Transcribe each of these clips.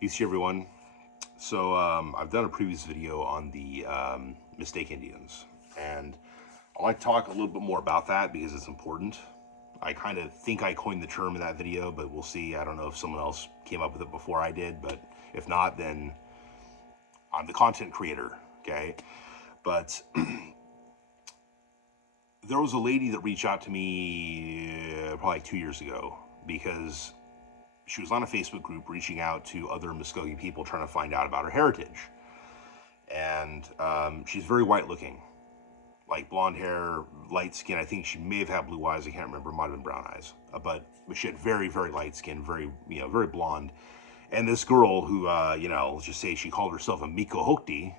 Peace to everyone. So I've done a previous video on the mistake Indians, and I like to talk a little bit more about that because it's important. I kind of think I coined the term in that video, but we'll see. I don't know if someone else came up with it before I did, but if not, then I'm the content creator, okay? But there was a lady that reached out to me probably like 2 years ago because she was on a Facebook group reaching out to other Muskogee people trying to find out about her heritage. And she's very white looking, like blonde hair, light skin. I think she may have had blue eyes. I can't remember. Might have been brown eyes. But she had very, very light skin, very, very blonde. And this girl who, let's just say she called herself a Miko Hokti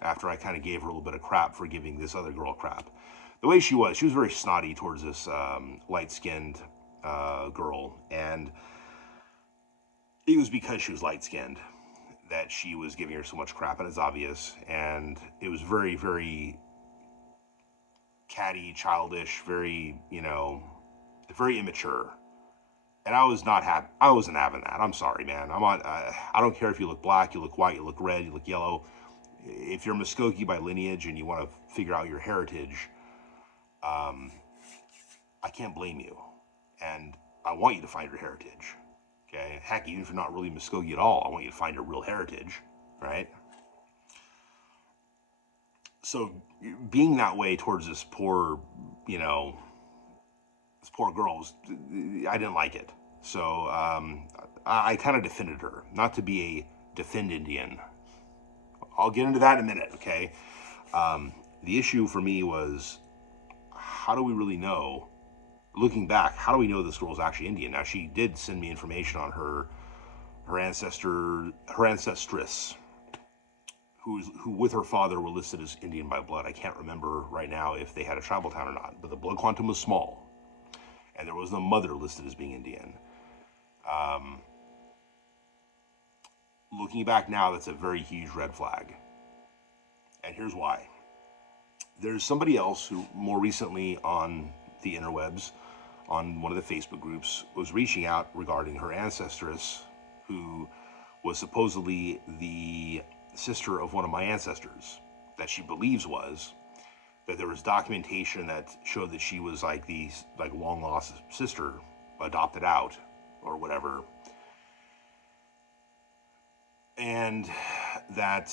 after I kind of gave her a little bit of crap for giving this other girl crap. The way she was very snotty towards this light-skinned girl. And it was because she was light-skinned that she was giving her so much crap, and it's obvious. And it was very, very catty, childish, very, very immature. And I was not happy. I wasn't having that. I'm sorry, man. I don't care if you look black, you look white, you look red, you look yellow. If you're Muskogee by lineage and you want to figure out your heritage, I can't blame you. And I want you to find your heritage. Okay? Heck, even if you're not really Muskogee at all, I want you to find your real heritage, right? So being that way towards this poor, this poor girl, I didn't like it. So I kind of defended her, not to be a defend Indian. I'll get into that in a minute, okay? The issue for me was, how do we really know, looking back, how do we know this girl is actually Indian? Now, she did send me information on her ancestress, who with her father were listed as Indian by blood. I can't remember right now if they had a tribal town or not, but the blood quantum was small, and there was no mother listed as being Indian. Looking back now, that's a very huge red flag, and here's why. There's somebody else who more recently on the interwebs, on one of the Facebook groups, was reaching out regarding her ancestress, who was supposedly the sister of one of my ancestors, that she believes was, that there was documentation that showed that she was like the long lost sister, adopted out or whatever, and that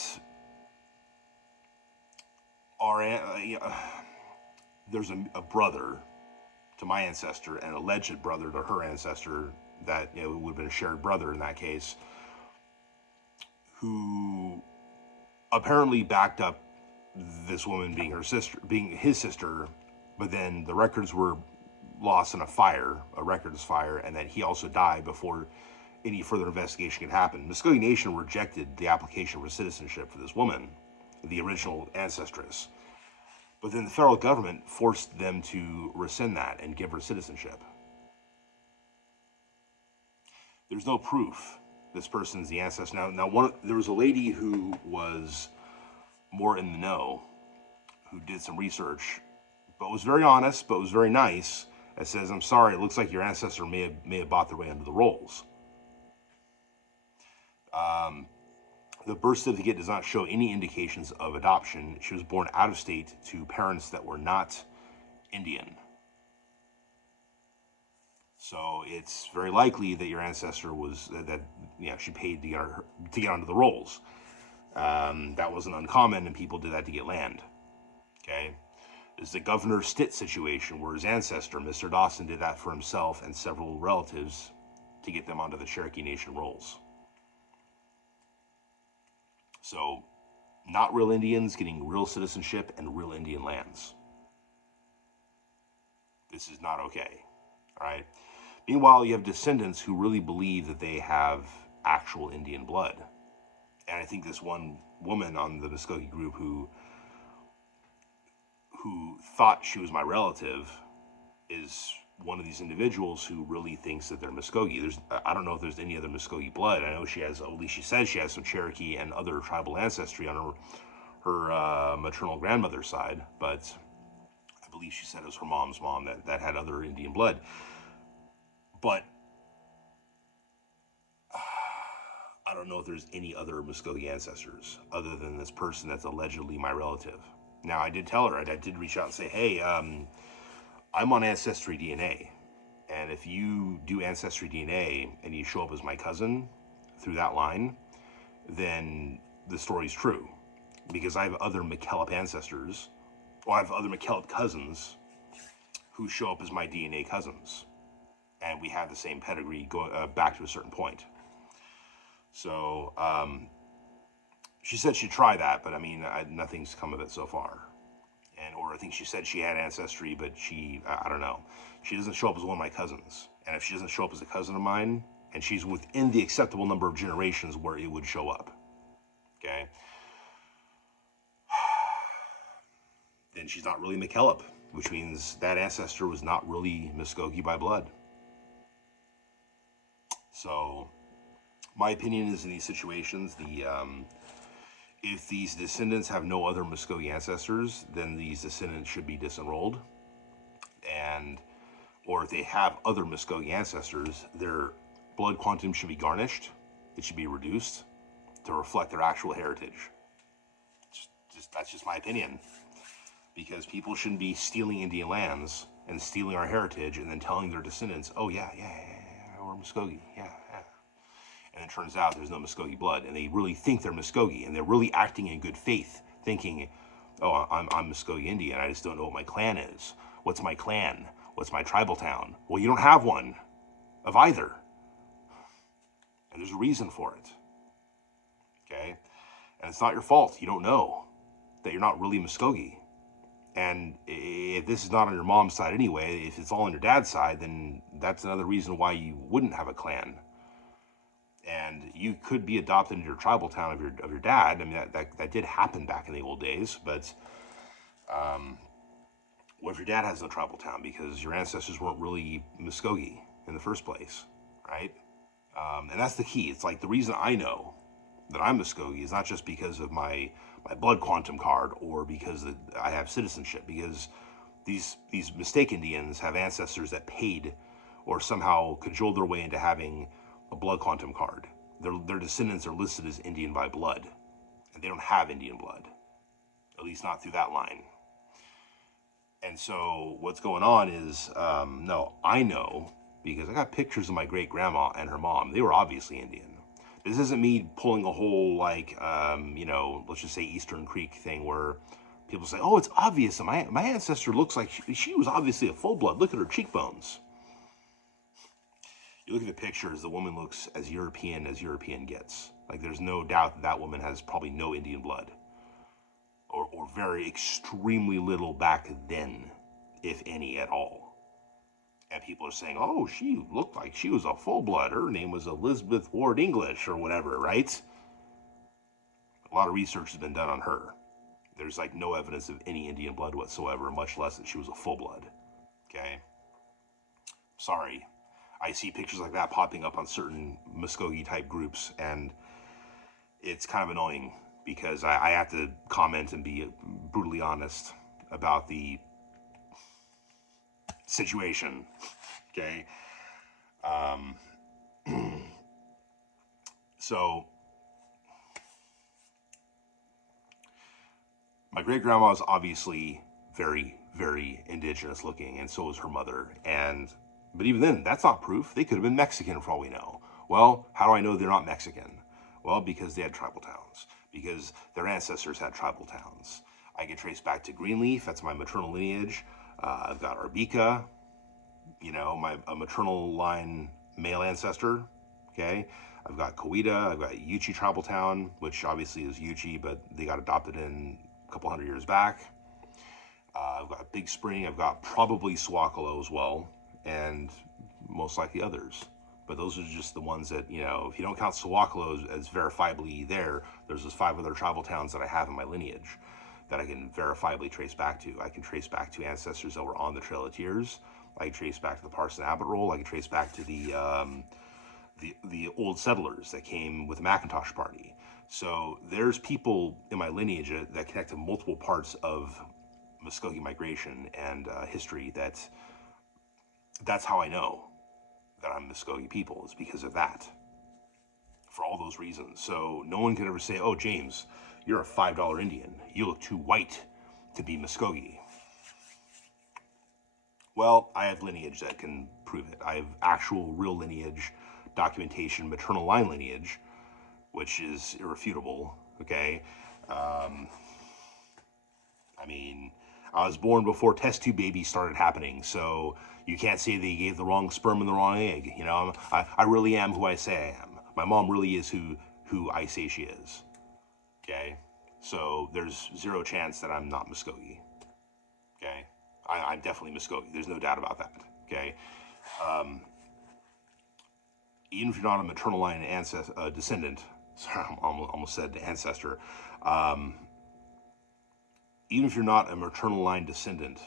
there's a brother to my ancestor and an alleged brother to her ancestor that would have been a shared brother in that case, who apparently backed up this woman being his sister, but then the records were lost in a records fire, and that he also died before any further investigation could happen. Muskogee Nation rejected the application for citizenship for this woman, the original ancestress. But then the federal government forced them to rescind that and give her citizenship. There's no proof this person's the ancestor. Now, there was a lady who was more in the know, who did some research, but was very honest, but was very nice. It says, "I'm sorry, it looks like your ancestor may have bought their way under the rolls. The birth certificate does not show any indications of adoption. She was born out of state to parents that were not Indian. So it's very likely that your ancestor was she paid to get onto the rolls. That wasn't uncommon, and people did that to get land. Okay, it's the Governor Stitt situation where his ancestor, Mr. Dawson, did that for himself and several relatives to get them onto the Cherokee Nation rolls. So, not real Indians getting real citizenship and real Indian lands. This is not okay, all right? Meanwhile, you have descendants who really believe that they have actual Indian blood. And I think this one woman on the Muskogee group who thought she was my relative is one of these individuals who really thinks that they're Muskogee. I don't know if there's any other Muskogee blood. I know she has, at least she says she has some Cherokee and other tribal ancestry on her maternal grandmother's side, but I believe she said it was her mom's mom that had other Indian blood. But I don't know if there's any other Muskogee ancestors other than this person that's allegedly my relative. Now, I did tell her, I did reach out and say, hey, I'm on Ancestry DNA. And if you do Ancestry DNA and you show up as my cousin through that line, then the story's true. Because I have other McKellop ancestors, or I have other McKellop cousins who show up as my DNA cousins. And we have the same pedigree back to a certain point. So, she said she'd try that, but I mean, nothing's come of it so far. Or I think she said she had Ancestry, but I don't know. She doesn't show up as one of my cousins. And if she doesn't show up as a cousin of mine, and she's within the acceptable number of generations where it would show up, okay, then she's not really McKellop, which means that ancestor was not really Muskogee by blood. So, my opinion is in these situations, if these descendants have no other Muskogee ancestors, then these descendants should be disenrolled. Or if they have other Muskogee ancestors, their blood quantum should be garnished. It should be reduced to reflect their actual heritage. That's just my opinion. Because people shouldn't be stealing Indian lands and stealing our heritage and then telling their descendants, oh yeah, we're Muskogee, yeah. And it turns out there's no Muskogee blood, and they really think they're Muskogee, and they're really acting in good faith, thinking, oh, I'm Muskogee Indian, I just don't know what my clan is. What's my clan? What's my tribal town? Well, you don't have one of either. And there's a reason for it. Okay? And it's not your fault. You don't know that you're not really Muskogee. And if this is not on your mom's side anyway, if it's all on your dad's side, then that's another reason why you wouldn't have a clan. And you could be adopted into your tribal town of your dad. I mean, that did happen back in the old days. But what if your dad has no tribal town because your ancestors weren't really Muskogee in the first place, right? And that's the key. It's like the reason I know that I'm Muskogee is not just because of my blood quantum card or because I have citizenship. Because these mistake Indians have ancestors that paid or somehow cajoled their way into having a blood quantum card. Their descendants are listed as Indian by blood, and they don't have Indian blood, at least not through that line. And so what's going on is, no, I know, because I got pictures of my great-grandma and her mom. They were obviously Indian. This isn't me pulling a whole, let's just say Eastern Creek thing where people say, oh, it's obvious. My ancestor looks like she was obviously a full-blood. Look at her cheekbones. You look at the pictures, the woman looks as European gets. Like, there's no doubt that woman has probably no Indian blood. Or very extremely little back then, if any at all. And people are saying, oh, she looked like she was a full-blood. Her name was Elizabeth Ward English or whatever, right? A lot of research has been done on her. There's like no evidence of any Indian blood whatsoever, much less that she was a full-blood. Okay? Sorry. I see pictures like that popping up on certain Muskogee-type groups, and it's kind of annoying because I have to comment and be brutally honest about the situation, okay? So, my great-grandma is obviously very, very indigenous looking, and so was her mother, but even then, that's not proof. They could have been Mexican for all we know. Well, how do I know they're not Mexican? Well, because they had tribal towns. Because their ancestors had tribal towns. I can trace back to Greenleaf. That's my maternal lineage. I've got Arbica, a maternal line male ancestor. Okay. I've got Coweta. I've got Yuchi tribal town, which obviously is Yuchi, but they got adopted in a couple hundred years back. I've got Big Spring. I've got probably Swakalo as well, and most likely others. But those are just the ones that, if you don't count Swakalo as verifiably there's those 5 other tribal towns that I have in my lineage that I can verifiably trace back to. I can trace back to ancestors that were on the Trail of Tears. I can trace back to the Parson Abbott roll. I can trace back to the old settlers that came with the Macintosh Party. So there's people in my lineage that connect to multiple parts of Muskogee migration and history. That's how I know that I'm Muskogee people, is because of that. for all those reasons. So no one could ever say, oh, James, you're a $5 Indian. You look too white to be Muskogee. Well, I have lineage that can prove it. I have actual real lineage, documentation, maternal line lineage, which is irrefutable, okay? I mean, I was born before test tube babies started happening, so you can't say they gave the wrong sperm and the wrong egg. You know, I really am who I say I am. My mom really is who I say she is, okay? So there's zero chance that I'm not Muskogee, okay? I'm definitely Muskogee. There's no doubt about that, okay? Even if you're not a maternal line descendant, sorry, I almost said ancestor, even if you're not a maternal line descendant,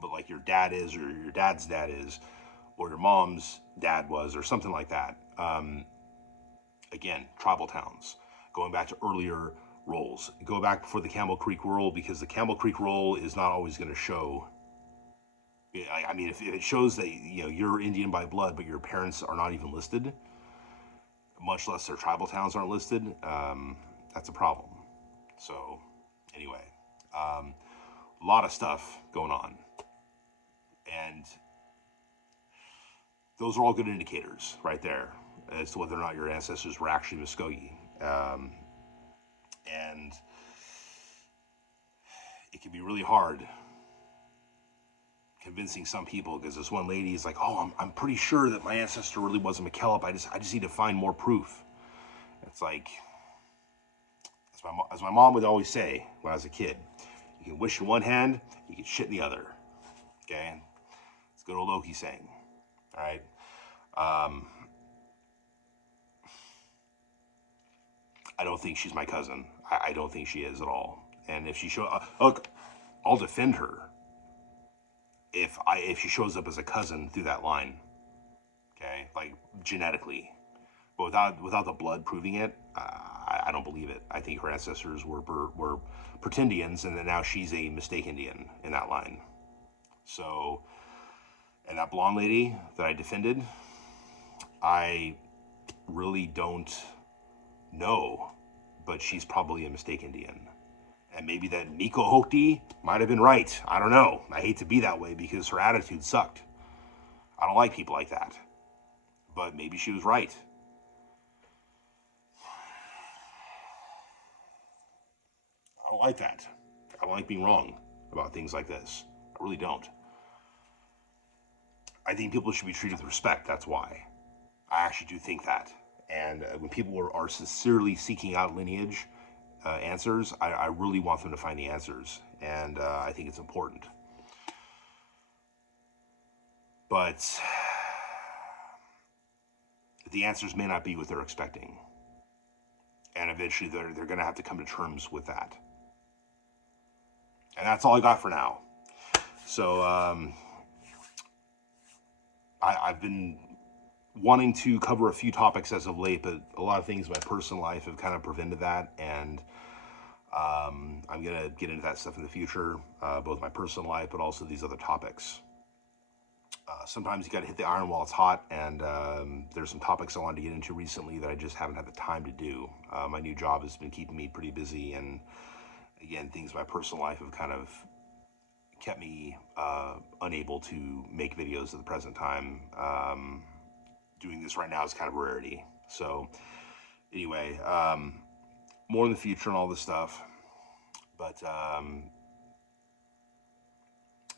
but like your dad is, or your dad's dad is, or your mom's dad was, or something like that, again, tribal towns, going back to earlier rolls. Go back before the Camel Creek roll, because the Camel Creek roll is not always going to show. I mean, if it shows that, you know, you're Indian by blood, but your parents are not even listed, much less their tribal towns aren't listed, that's a problem. So, anyway, a lot of stuff going on. And those are all good indicators right there as to whether or not your ancestors were actually Muskogee. And it can be really hard convincing some people, because this one lady is like, oh, I'm pretty sure that my ancestor really wasn't McKillop. I just need to find more proof. It's like, as my mom would always say when I was a kid, you can wish in one hand, you can shit in the other. Okay? It's good old Loki saying. All right? I don't think she's my cousin. I don't think she is at all. And if she look, I'll defend her if she shows up as a cousin through that line. Okay? Like, genetically. But without the blood proving it, I don't believe it. I think her ancestors were Pretendians, and then now she's a mistake Indian in that line. So, and that blonde lady that I defended, I really don't know, but she's probably a mistake Indian. And maybe that Miko Hokti might have been right. I don't know. I hate to be that way because her attitude sucked. I don't like people like that. But maybe she was right. I don't like that. I don't like being wrong about things like this. I really don't. I think people should be treated with respect. That's why. I actually do think that. And when people are sincerely seeking out lineage answers, I really want them to find the answers. And I think it's important. But the answers may not be what they're expecting. And eventually they're going to have to come to terms with that. And that's all I got for now. So I've been wanting to cover a few topics as of late, but a lot of things in my personal life have kind of prevented that. And I'm going to get into that stuff in the future, both my personal life, but also these other topics. Sometimes you got to hit the iron while it's hot, and there's some topics I wanted to get into recently that I just haven't had the time to do. My new job has been keeping me pretty busy, and again, things in my personal life have kind of kept me unable to make videos at the present time. Doing this right now is kind of a rarity. So anyway, more in the future and all this stuff. But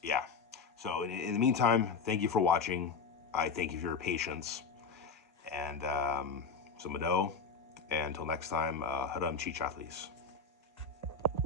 yeah. So in the meantime, thank you for watching. I thank you for your patience. And so Mado, and until next time, Hadam Chichatlis.